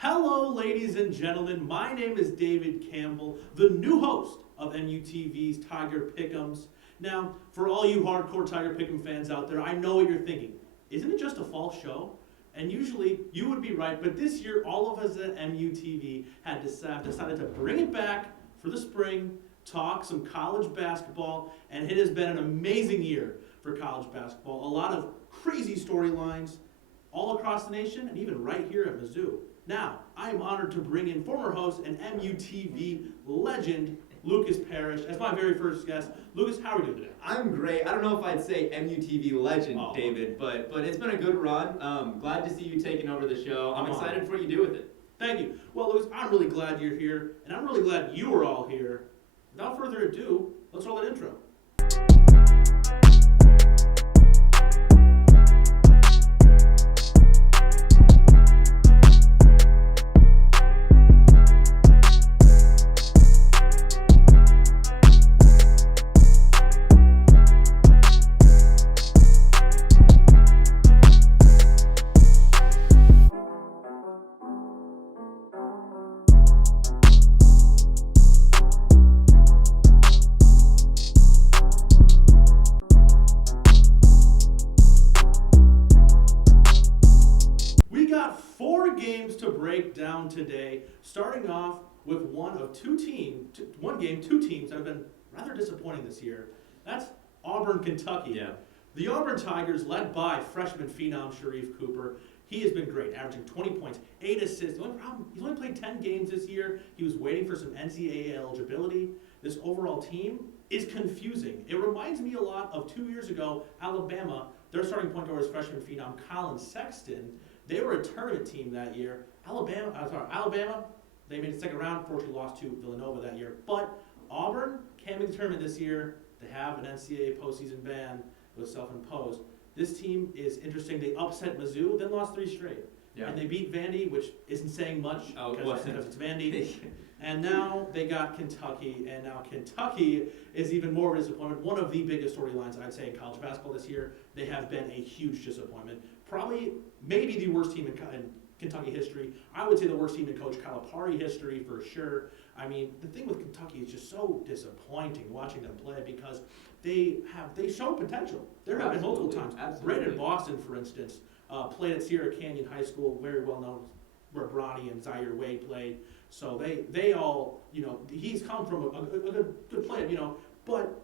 Hello, ladies and gentlemen. My name is David Campbell, the new host of MUTV's Tiger Pick'ems. Now, for all you hardcore Tiger Pick'em fans out there, I know what you're thinking. Isn't it just a fall show? And usually, you would be right, but this year, all of us at MUTV had decided to bring it back for the spring, talk some college basketball, and it has been an amazing year for college basketball. A lot of crazy storylines all across the nation, and even right here at Mizzou. Now, I am honored to bring in former host and MUTV legend, Lucas Parrish, as my very first guest. Lucas, how are you doing today? I'm great. I don't know if I'd say MUTV legend, David, but it's been a good run. Glad to see you taking over the show. I'm excited for what you do with it. Thank you. Well, Lucas, I'm really glad you're here, and I'm really glad you are all here. Without further ado, let's roll that intro. Games to break down today, starting off with one game, two teams that have been rather disappointing this year. That's Auburn, Kentucky. Yeah. The Auburn Tigers, led by freshman phenom Sharif Cooper, he has been great, averaging 20 points, 8 assists. The only problem, he's only played 10 games this year. He was waiting for some NCAA eligibility. This overall team is confusing. It reminds me a lot of 2 years ago, Alabama. Their starting point guard was freshman phenom Colin Sexton. They were a tournament team that year. Alabama, they made the second round. Fortunately, lost to Villanova that year. But Auburn can't make the tournament this year. They have an NCAA postseason ban. It was self-imposed. This team is interesting. They upset Mizzou, then lost 3 straight. Yeah. And they beat Vandy, which isn't saying much because it's Vandy. And now they got Kentucky, and now Kentucky is even more of a disappointment. One of the biggest storylines, I'd say, in college basketball this year. They have been a huge disappointment. Probably, maybe the worst team in Kentucky history. I would say the worst team in Coach Calipari history for sure. I mean, the thing with Kentucky is just so disappointing watching them play because they show potential. There have been multiple times. Brandon Boston, for instance, played at Sierra Canyon High School, very well known, where Bronny and Zaire Wade played. So they all, he's come from a good player, but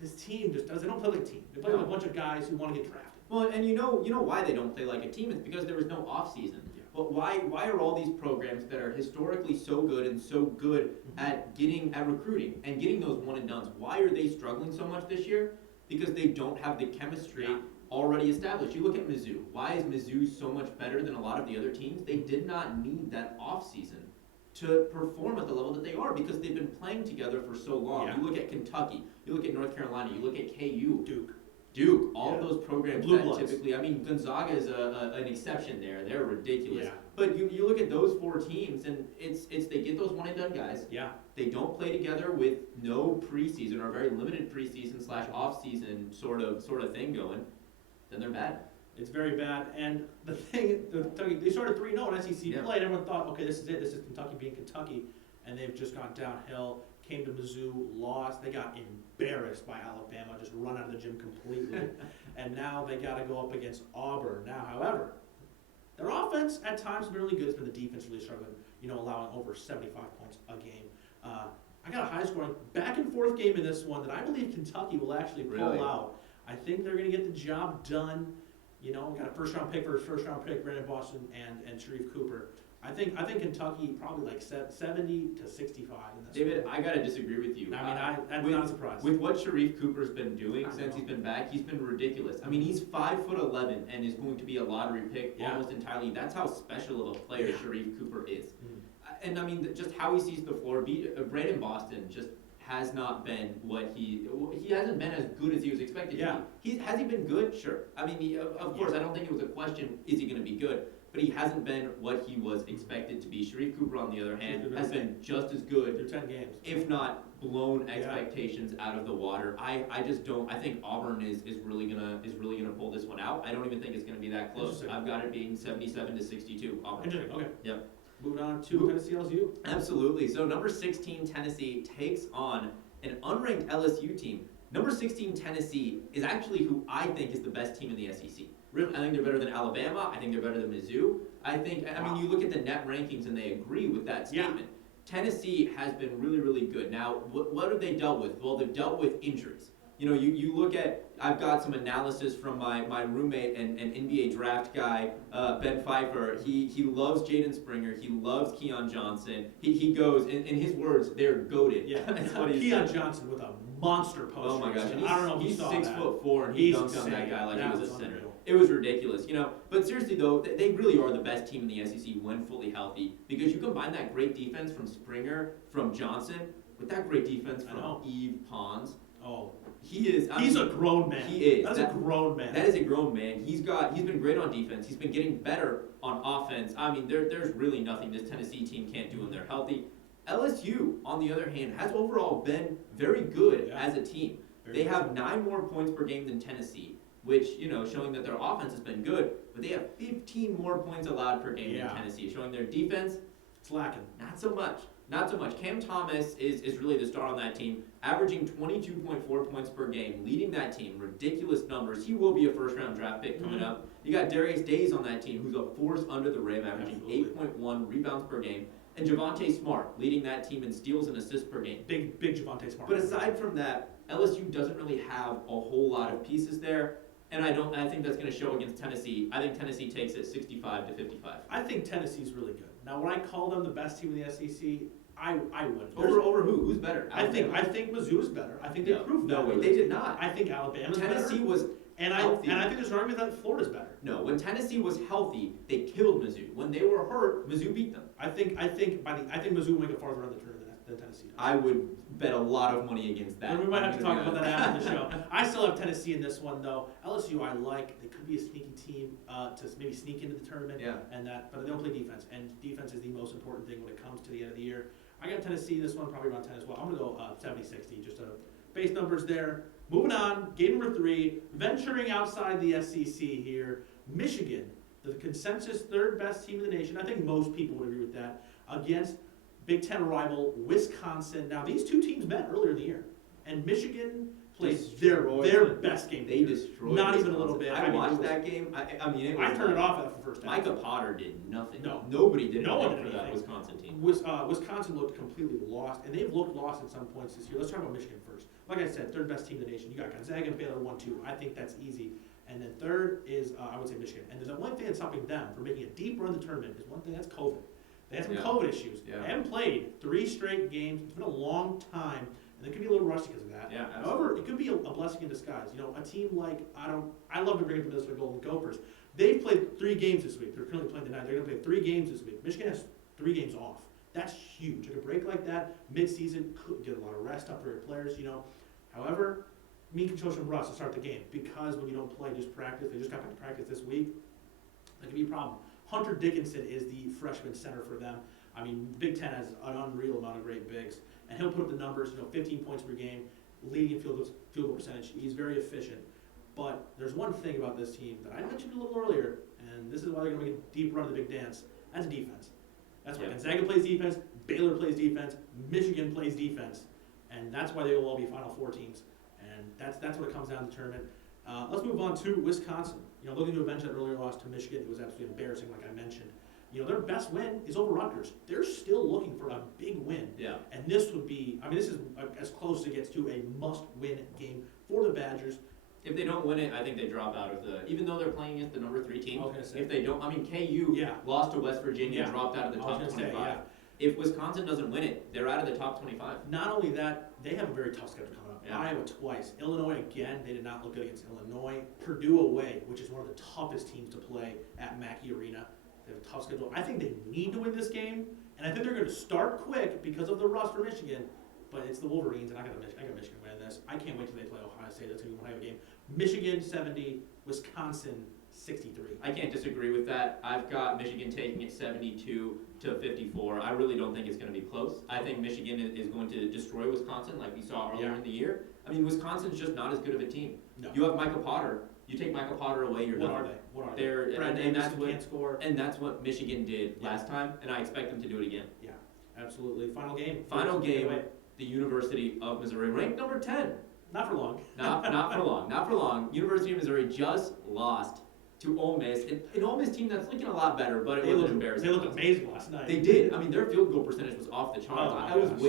this team just doesn't. They don't play like a team. They play like a bunch of guys who want to get drafted. Well, and you know why they don't play like a team? It's because there was no off season. Yeah. But why are all these programs that are historically so good and so good at recruiting and getting those one and dones? Why are they struggling so much this year? Because they don't have the chemistry already established. You look at Mizzou. Why is Mizzou so much better than a lot of the other teams? They did not need that off season to perform at the level that they are because they've been playing together for so long. Yeah. You look at Kentucky, you look at North Carolina, you look at KU, Duke, all of those programs that typically, Gonzaga is an exception there. They're ridiculous. Yeah. But you look at those 4 teams, and it's they get those one and done guys. Yeah. They don't play together with no preseason or very limited preseason / off season sort of thing going. Then they're bad. It's very bad. And the thing, they started 3-0 in SEC play, and everyone thought, okay, this is it. This is Kentucky being Kentucky, and they've just gone downhill. Came to Mizzou, lost. They got embarrassed by Alabama, just run out of the gym completely. And now they got to go up against Auburn. Now, however, their offense at times has been really good. It's been the defense really struggling, allowing over 75 points a game. I got a high-scoring back-and-forth game in this one that I believe Kentucky will actually pull out. I think they're going to get the job done. Got a first-round pick, Brandon Boston and Sharif Cooper. I think Kentucky probably like 70 to 65 in this. David, I gotta disagree with you. That's not a surprise. With what Sharif Cooper's been doing since he's been back, he's been ridiculous. He's 5'11" and is going to be a lottery pick almost entirely. That's how special of a player Sharif Cooper is. And just how he sees the floor. Brandon Boston just has not been what he hasn't been as good as he was expected to be. Has he been good? Sure. Of course, I don't think it was a question, is he going to be good? But he hasn't been what he was expected to be. Sharif Cooper, on the other hand, has been just as good through 10 games, if not blown expectations out of the water. I just don't. I think Auburn is really gonna pull this one out. I don't even think it's gonna be that close. I've got it being 77 to 62. Auburn. Interesting. Okay. Yep. on to Tennessee LSU. Absolutely. So number 16 Tennessee takes on an unranked LSU team. Number 16 Tennessee is actually who I think is the best team in the SEC. Really? I think they're better than Alabama. I think they're better than Mizzou. I mean, you look at the net rankings and they agree with that statement. Yeah. Tennessee has been really, really good. Now, what have they dealt with? Well, they've dealt with injuries. You know, you look at, I've got some analysis from my roommate and NBA draft guy, Ben Pfeiffer. He loves Jaden Springer. He loves Keon Johnson. He goes, in his words, they're goated. Yeah, That's what he Keon said. Johnson with a monster post. Oh my gosh, and I don't know if you he's saw 6'4" and he He's dunked on that insane. guy like That he was a was center. unreal. It was ridiculous, you know. But seriously though, they really are the best team in the SEC when fully healthy, because you combine that great defense from Springer, from Johnson, with that great defense from Eve Pons. Oh, He is. he's a grown man. He is. That's a grown man. That is a grown man. He's been great on defense. He's been getting better on offense. I mean, there's really nothing this Tennessee team can't do when they're healthy. LSU, on the other hand, has overall been very good as a team. They have 9 more points per game than Tennessee, which, you know, showing that their offense has been good, but they have 15 more points allowed per game than Tennessee, showing their defense, it's lacking. not so much. Not so much. Cam Thomas is really the star on that team, averaging 22.4 points per game, leading that team. Ridiculous numbers. He will be a first-round draft pick coming up. You got Darius Days on that team, who's a force under the rim, averaging 8.1 rebounds per game. And Javonte Smart, leading that team in steals and assists per game. Big Javonte Smart. But aside from that, LSU doesn't really have a whole lot of pieces there. And I think that's going to show against Tennessee. I think Tennessee takes it 65-55. I think Tennessee's really good. Now, when I call them the best team in the SEC, I wouldn't. Over who? Who's better? I think Mizzou is better. I think they proved that. No way, they did not. I think Alabama's Tennessee better. was healthy. And I think there's an argument that Florida's better. No, when Tennessee was healthy, they killed Mizzou. When they were hurt, Mizzou beat them. I think Mizzou will make it farther around the tournament than Tennessee does. I would bet a lot of money against that. And we might have to talk about that after the show. I still have Tennessee in this one, though. LSU, I like. They could be a sneaky team to maybe sneak into the tournament. Yeah. But they don't play defense, and defense is the most important thing when it comes to the end of the year. I got Tennessee in this one, probably around 10 as well. I'm going to go 70-60, just base numbers there. Moving on, game number 3, venturing outside the SEC here. Michigan, the consensus 3rd best team in the nation. I think most people would agree with that. Against Big Ten rival Wisconsin. Now, these two teams met earlier in the year, and Michigan played their best game. They destroyed Not Wisconsin. even a little bit. I watched that game. I mean, I turned it off after the first half. Micah Potter did nothing. No. Nobody did No one anything did for that anything. Wisconsin team. Wisconsin looked completely lost, and they've looked lost at some points this year. Let's talk about Michigan first. Like I said, 3rd best team in the nation. You got Gonzaga and Baylor 1-2. I think that's easy. And then 3rd is, I would say, Michigan. And there's one thing that's stopping them from making a deep run in the tournament is one thing, that's COVID. They had some COVID issues. Yeah. They haven't played 3 straight games. It's been a long time, and they could be a little rusty because of that. Yeah, However, it could be a blessing in disguise. You know, a team like, I love to bring up the Minnesota Golden Gophers. They've played 3 games this week. They're currently playing tonight. They're going to play 3 games this week. Michigan has 3 games off. That's huge. Like a break like that, mid-season, could get a lot of rest up for your players, you know. However, me can show some rust to start the game, because when you don't play, just practice. They just got back to practice this week. That can be a problem. Hunter Dickinson is the freshman center for them. I mean, Big Ten has an unreal amount of great bigs, and he'll put up the numbers. You know, 15 points per game, leading in field goal percentage. He's very efficient. But there's one thing about this team that I mentioned a little earlier, and this is why they're going to make a deep run of the big dance. That's defense. That's why Gonzaga plays defense, Baylor plays defense, Michigan plays defense, and that's why they will all be Final Four teams. And that's what it comes down to the tournament. Let's move on to Wisconsin. You know, looking to avenge that earlier loss to Michigan, it was absolutely embarrassing, like I mentioned. You know, their best win is over Rutgers. They're still looking for a big win. Yeah. And this would be, I mean, this is as close as it gets to a must-win game for the Badgers. If they don't win it, I think they drop out of the, even though they're playing against the number 3 team. I was gonna say. If they don't, I mean, KU lost to West Virginia, dropped out of the top 25. If Wisconsin doesn't win it, they're out of the top 25. Not only that, they have a very tough schedule coming up. Yeah. Iowa twice. Illinois again, they did not look good against Illinois. Purdue away, which is one of the toughest teams to play at Mackey Arena. They have a tough schedule. I think they need to win this game, and I think they're going to start quick because of the rust for Michigan. But it's the Wolverines, and I got Michigan winning this. I can't wait till they play Ohio State. That's going to be one hell of a game. Michigan 70, Wisconsin 63. I can't disagree with that. I've got Michigan taking it 72-54. I really don't think it's going to be close. I think Michigan is going to destroy Wisconsin like we saw earlier in the year. I mean, Wisconsin's just not as good of a team. No. You have Micah Potter. You take Michael Potter away, you're What done. are they? What are They're- they? Brad and Davis that's what- can't score. And that's what Michigan did Yeah. last time, and I expect them to do it again. Yeah, absolutely. Final game. Final Take it game, away. the University of Missouri, ranked number 10. Not for long. Not for long, not for long. University of Missouri just lost to Ole Miss, an Ole Miss team that's looking a lot better, but it was an embarrassing. They looked loss. amazing last night. They did. I mean, their field goal percentage was off the charts. Oh my I was gosh.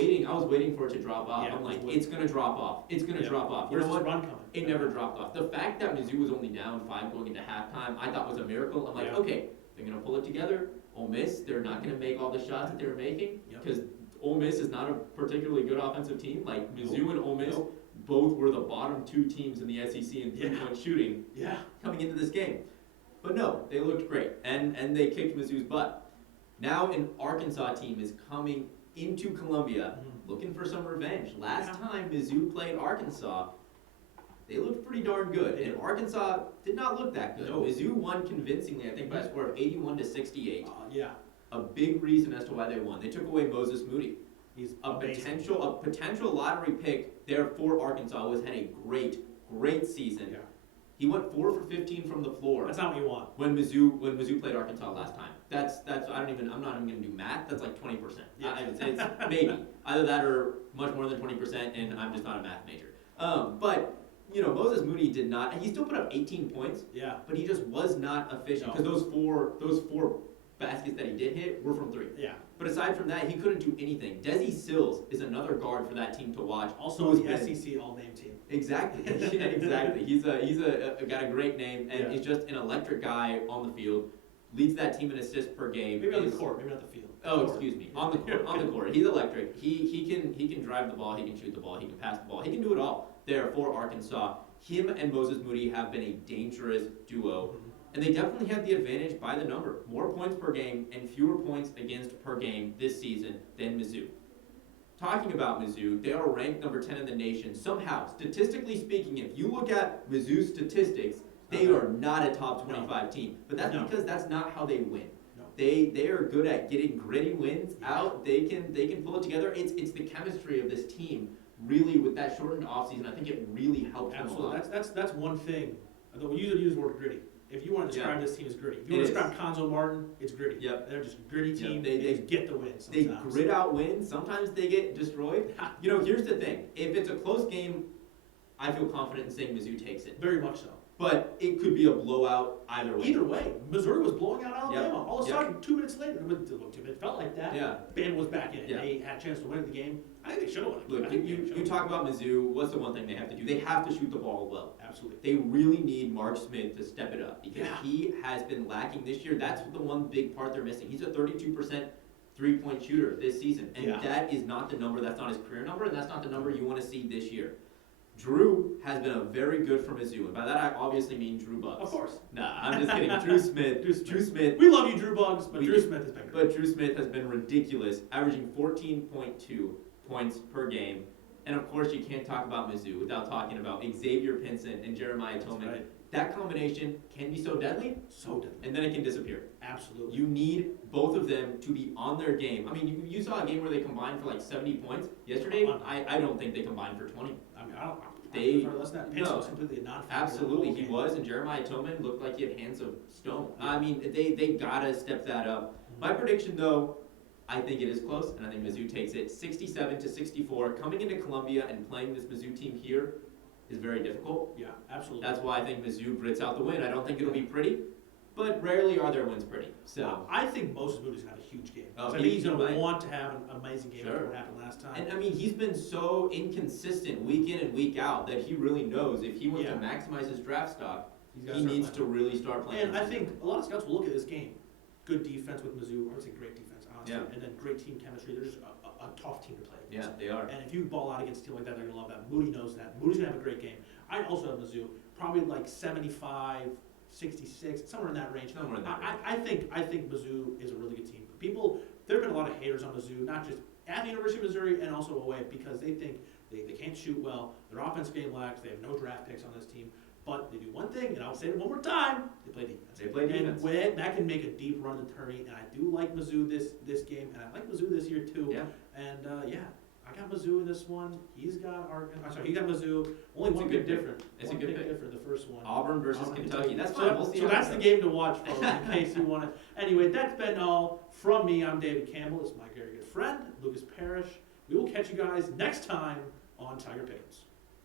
waiting for it to drop off. Yeah, I'm like, it was- it's gonna drop off. It's gonna Yeah. drop off. You Where's know this what? run coming? It never dropped off. The fact that Mizzou was only down 5 going into halftime, I thought was a miracle. I'm like, Yeah. okay, they're gonna pull it together. Ole Miss, they're not gonna make all the shots that they were making Yep. because Ole Miss is not a particularly good offensive team. Like Mizzou and Ole Miss, Nope. both were the bottom 2 teams in the SEC in Yeah. 3-point shooting Yeah. coming into this game. But no, they looked great, and they kicked Mizzou's butt. Now an Arkansas team is coming into Columbia Mhm. looking for some revenge. Last Yeah. time Mizzou played Arkansas, they looked pretty darn good, and Arkansas did not look that good. No. Mizzou won convincingly, I think by a score of 81-68. Yeah. A big reason as to why they won. They took away Moses Moody, He's a amazing. potential lottery pick there for Arkansas, was had a great season. Yeah. He went 4 for 15 from the floor. That's not what you want. When Mizzou played Arkansas last time. I'm not even gonna do math. That's like 20%. Yeah. It's maybe either that or much more than 20%, and I'm just not a math major. But you know, Moses Moody did not. He still put up 18 points, Yeah. but he just was not efficient No. because those four baskets that he did hit were from 3. Yeah. But aside from that, he couldn't do anything. Desi Sills is another guard for that team to watch. Also who's the been- SEC all-name team. Exactly. Yeah, exactly. He's got a great name and Yeah. is just an electric guy on the field. Leads that team in assists per game. Maybe on the Is- court, maybe not the field. Oh, Court. excuse me. On the court. On the court. He's electric. He can drive the ball. He can shoot the ball. He can pass the ball. He can do it all. There for Arkansas. Him and Moses Moody have been a dangerous duo. Mhm. And they definitely have the advantage by the number. More points per game and fewer points against per game this season than Mizzou. Talking about Mizzou, they are ranked number 10 in the nation. Somehow, statistically speaking, if you look at Mizzou's statistics, they are not a top 25 team. But that's No. because that's not how they win. No. They are good at getting gritty wins out. They can pull it together. It's the chemistry of this team. Really, with that shortened offseason, I think it really helps them a Absolutely. lot. That's one thing. Although we usually use the word gritty. If you want to describe this team as gritty, if you It want to is. describe Conzo Martin, it's gritty. Yep. They're just a gritty Yep. team. They- They just get the wins They sometimes. grit out wins. Sometimes they get destroyed. You know, here's the thing. If it's a close game, I feel confident in saying Mizzou takes it. Very much so. But it could be a blowout either way. Either way, Missouri was blowing out Alabama. Yep. All of a Yep. sudden, 2 minutes later, it felt like that. Yeah. Bama was back in it. Yeah. They had a chance to win the game. I think they should have won it. Look, I think they you should've. talk about Mizzou. What's the one thing they have to do? They have to shoot the ball well. Absolutely. They really need Mark Smith to step it up because Yeah. he has been lacking this year. That's the one big part they're missing. He's a 32% three-point shooter this season, and Yeah. that is not the number. That's not his career number, and that's not the number you want to see this year. Drew has been a very good for Mizzou, and by that I obviously mean Drew Bucks. Of course. Nah, I'm just kidding. Drew Smith. Drew Smith. Drew Smith. We love you, Drew Bugs, but We Drew do. Smith has been great. But Drew Smith has been ridiculous, averaging 14.2 points per game. And of course, you can't talk about Mizzou without talking about Xavier Pinson and Jeremiah That's Tillman. right. That combination can be so deadly, So deadly. and then it can disappear. Absolutely. You need both of them to be on their game. I mean, you saw a game where they combined for like 70 points yesterday. I don't think they combined for 20. I mean, I don't. They- Less than that. Pinson no. was completely a non-factor. Absolutely, he Okay. was, and Jeremiah Tillman looked like he had hands of stone. I mean, they gotta step that up. My prediction, though, I think it is close, and I think Mizzou takes it 67-64. Coming into Columbia and playing this Mizzou team here is very difficult. Yeah, absolutely. That's why I think Mizzou grits out the win. I don't think it'll be pretty, but rarely are their wins pretty. So, I think Moses Moody's gonna have a huge game. Oh, So I he- think he's he gonna might. want to have an amazing game Sure. after what happened last time. and I mean, he's been so inconsistent week in and week out that he really knows if he wants Yeah. to maximize his draft stock, He's gotta he start needs playing. to really start playing. And I think a lot of scouts will look at this game. Good defense with Mizzou. I would say great defense, honestly. Yeah. And then great team chemistry. They're just a tough team to play against. Yeah, they are. And if you ball out against a team like that, they're gonna love that. Moody knows that. Moody's gonna have a great game. I also have Mizzou, probably like 75, 66, somewhere in that range. Somewhere in that I think Mizzou is a really good team. There have been a lot of haters on Mizzou, not just at the University of Missouri and also away, because they think they can't shoot well. Their offense game lacks. They have no draft picks on this team. But they do one thing, and I'll say it one more time: they play defense. They play defense. And when that can make a deep run to the tourney. And I do like Mizzou this game, and I like Mizzou this year too. Yeah. And yeah, I got Mizzou in this one. He's got Arkansas. He got Mizzou. Only It's one a pick good pick. different. It's a One good pick pick. different. The first one. Auburn versus Auburn, Kentucky. That's So, fine. We'll see so how that's that the goes. game to watch, folks, in case you want to. Anyway, that's been all from me. I'm David Campbell. It's my very good friend, Lucas Parrish. We will catch you guys next time on Tiger Pick'ems.